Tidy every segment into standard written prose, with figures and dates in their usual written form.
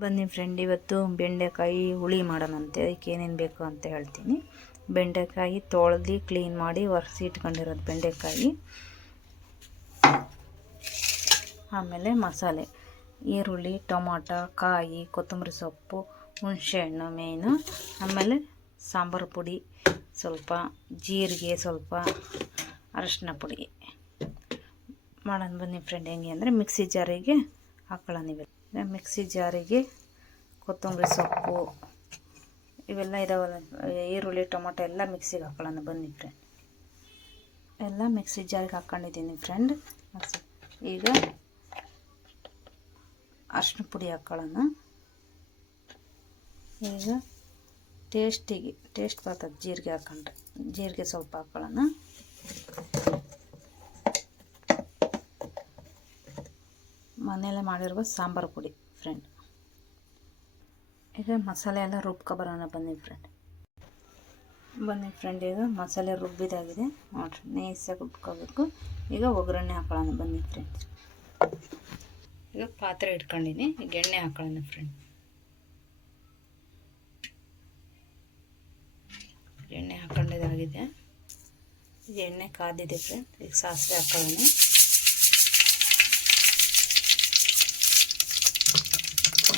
ಬನ್ನಿ ಫ್ರೆಂಡ್, ಇವತ್ತು ಬೆಂಡೆಕಾಯಿ ಹುಳಿ ಮಾಡೋಣಂತೆ. ಅದಕ್ಕೆ ಏನೇನು ಬೇಕು ಅಂತ ಹೇಳ್ತೀನಿ. ಬೆಂಡೆಕಾಯಿ ತೊಳೆದು ಕ್ಲೀನ್ ಮಾಡಿ ಒರೆಸಿ ಇಟ್ಕೊಂಡಿರೋದು ಬೆಂಡೆಕಾಯಿ. ಆಮೇಲೆ ಮಸಾಲೆ, ಈರುಳ್ಳಿ, ಟೊಮಾಟೊ, ಕಾಯಿ, ಕೊತ್ತಂಬರಿ ಸೊಪ್ಪು, ಹುಣಸೆಹಣ್ಣು ಮೇಯ್ನು. ಆಮೇಲೆ ಸಾಂಬಾರು ಪುಡಿ ಸ್ವಲ್ಪ, ಜೀರಿಗೆ ಸ್ವಲ್ಪ, ಅರಶಿನ ಪುಡಿ ಮಾಡೋಣ. ಬನ್ನಿ ಫ್ರೆಂಡ್, ಹೆಂಗೆ ಅಂದರೆ ಮಿಕ್ಸಿ ಜಾರಿಗೆ ಹಾಕೊಳ್ಳೋಣ. ಇವೆಲ್ಲ ಮಿಕ್ಸಿ ಜಾರಿಗೆ ಕೊತ್ತಂಬರಿ ಸೊಪ್ಪು ಇವೆಲ್ಲ ಇದಾವಲ್ಲ, ಈರುಳ್ಳಿ, ಟೊಮೊಟೊ ಎಲ್ಲ ಮಿಕ್ಸಿಗೆ ಹಾಕೊಳ್ಳೋಣ. ಬನ್ನಿ ಫ್ರೆಂಡ್, ಎಲ್ಲ ಮಿಕ್ಸಿ ಜಾರಿಗೆ ಹಾಕ್ಕೊಂಡಿದ್ದೀನಿ ಫ್ರೆಂಡ್. ಈಗ ಅರಶಿನ ಪುಡಿ ಹಾಕ್ಕೊಳ್ಳೋಣ. ಈಗ ಟೇಸ್ಟ್ ಬರ್ತದೆ ಜೀರಿಗೆ ಹಾಕೊಂಡ್ರೆ. ಜೀರಿಗೆ ಸ್ವಲ್ಪ ಹಾಕ್ಕೊಳ್ಳೋಣ. ಮನೆಯಲ್ಲೇ ಮಾಡಿರುವ ಸಾಂಬಾರು ಪುಡಿ ಫ್ರೆಂಡ್. ಈಗ ಮಸಾಲೆ ಎಲ್ಲ ರುಬ್ಕೊಬರೋಣ. ಬನ್ನಿ ಫ್ರೆಂಡ್, ಈಗ ಮಸಾಲೆ ರುಬ್ಬಿದಾಗಿದೆ ನೋಡಿರಿ, ನೈಸಾಗಿ ರುಬ್ಕೋಬೇಕು. ಈಗ ಒಗ್ಗರಣೆ ಹಾಕೊಳ್ಳೋಣ. ಬನ್ನಿ ಫ್ರೆಂಡ್, ಈಗ ಪಾತ್ರೆ ಇಟ್ಕೊಂಡಿನಿ. ಈಗ ಎಣ್ಣೆ ಹಾಕೊಳ್ಳೋಣ ಫ್ರೆಂಡ್. ಎಣ್ಣೆ ಹಾಕೊಂಡಿದ್ದಾಗಿದೆ. ಈಗ ಎಣ್ಣೆ ಕಾದಿದೆ ಫ್ರೆಂಡ್. ಈಗ ಸಾಸಿವೆ ಹಾಕೊಳ್ಳೋಣ.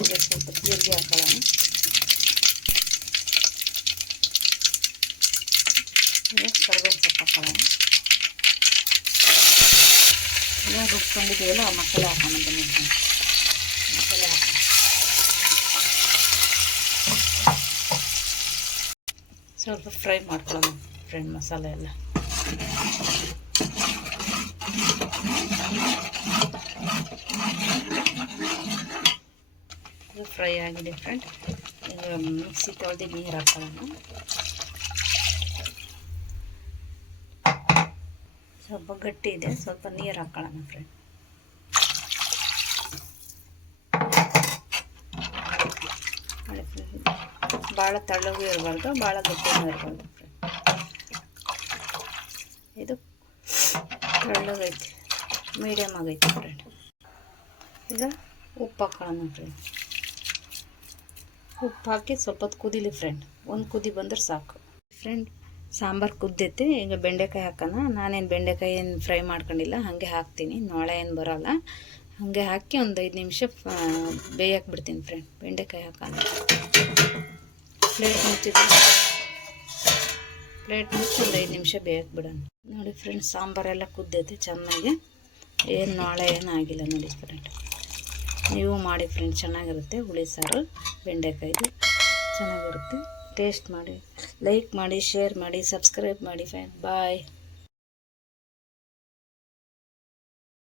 ಈಗ ಸ್ವಲ್ಪ ಜೀರಿಗೆ ಹಾಕೊಳ್ಳೋಣ. ಈಗ ಕರಿಬೇವು ಸೊಪ್ಪು ಹಾಕೊಳ್ಳೋಣ. ಈಗ ರುಬ್ಕೊಂಡಿದ್ದೀವಲ್ಲ ಆ ಮಸಾಲೆ ಹಾಕೋಣ. ಬನ್ನಿ ಮಸಾಲೆ ಹಾಕೋಣ. ಸ್ವಲ್ಪ ಫ್ರೈ ಮಾಡ್ಕೊಳ್ಳೋಣ ಫ್ರೆಂಡ್ ಮಸಾಲೆ ಎಲ್ಲ. ಫ್ರೈ ಆಗಿದೆ ಫ್ರೆಂಡ್. ಈಗ ಮಿಕ್ಸಿ ತೊಳೆದು ನೀರು ಹಾಕೊಳ್ಳೋಣ. ಸ್ವಲ್ಪ ಗಟ್ಟಿ ಇದೆ, ಸ್ವಲ್ಪ ನೀರು ಹಾಕೊಳ್ಳೋಣ ಫ್ರೆಂಡ್. ಭಾಳ ತಳ್ಳಗೂ ಇರಬಾರ್ದು, ಭಾಳ ಗಟ್ಟಿನೂ ಇರಬಾರ್ದು ಫ್ರೆಂಡ್. ಇದು ತಳ್ಳಗೈತೆ, ಮೀಡಿಯಮ್ ಆಗೈತೆ ಫ್ರೆಂಡ್. ಈಗ ಉಪ್ಪು ಹಾಕೊಳ್ಳೋಣ ಫ್ರೆಂಡ್. ಉಪ್ಪು ಹಾಕಿ ಸ್ವಲ್ಪ ಹೊತ್ತು ಕುದೀಲಿ ಫ್ರೆಂಡ್. ಒಂದು ಕುದಿ ಬಂದ್ರೆ ಸಾಕು ಫ್ರೆಂಡ್. ಸಾಂಬಾರು ಕುದ್ದೈತೆ. ಈಗ ಬೆಂಡೆಕಾಯಿ ಹಾಕೋಣ. ನಾನೇನು ಬೆಂಡೆಕಾಯಿ ಏನು ಫ್ರೈ ಮಾಡ್ಕೊಂಡಿಲ್ಲ, ಹಾಗೆ ಹಾಕ್ತೀನಿ. ನೋಳೆ ಏನು ಬರೋಲ್ಲ. ಹಾಗೆ ಹಾಕಿ ಒಂದು 5 ನಿಮಿಷ ಬೇಯಕ್ಕೆ ಬಿಡ್ತೀನಿ ಫ್ರೆಂಡ್. ಬೆಂಡೆಕಾಯಿ ಹಾಕೋಣ. ಪ್ಲೇಟ್ ಮುಚ್ಚಿ ಒಂದು 5 ನಿಮಿಷ ಬೇಯಕ್ಕೆ ಬಿಡೋಣ. ನೋಡಿ ಫ್ರೆಂಡ್, ಸಾಂಬಾರೆಲ್ಲ ಕುದ್ದೈತೆ ಚೆನ್ನಾಗಿ. ಏನು ನೋಳೆ ಏನು ಆಗಿಲ್ಲ ನೋಡಿ ಫ್ರೆಂಡ್. ನೀವು ಮಾಡಿ ಫ್ರೆಂಡ್, ಚೆನ್ನಾಗಿರುತ್ತೆ. ಹುಳಿ ಸಾರು ಬೆಂಡೆಕಾಯ್ದು ಚೆನ್ನಾಗಿರುತ್ತೆ. ಟೇಸ್ಟ್ ಮಾಡಿ, ಲೈಕ್ ಮಾಡಿ, ಶೇರ್ ಮಾಡಿ, ಸಬ್ಸ್ಕ್ರೈಬ್ ಮಾಡಿ ಫ್ರೆಂಡ್. ಬಾಯ್.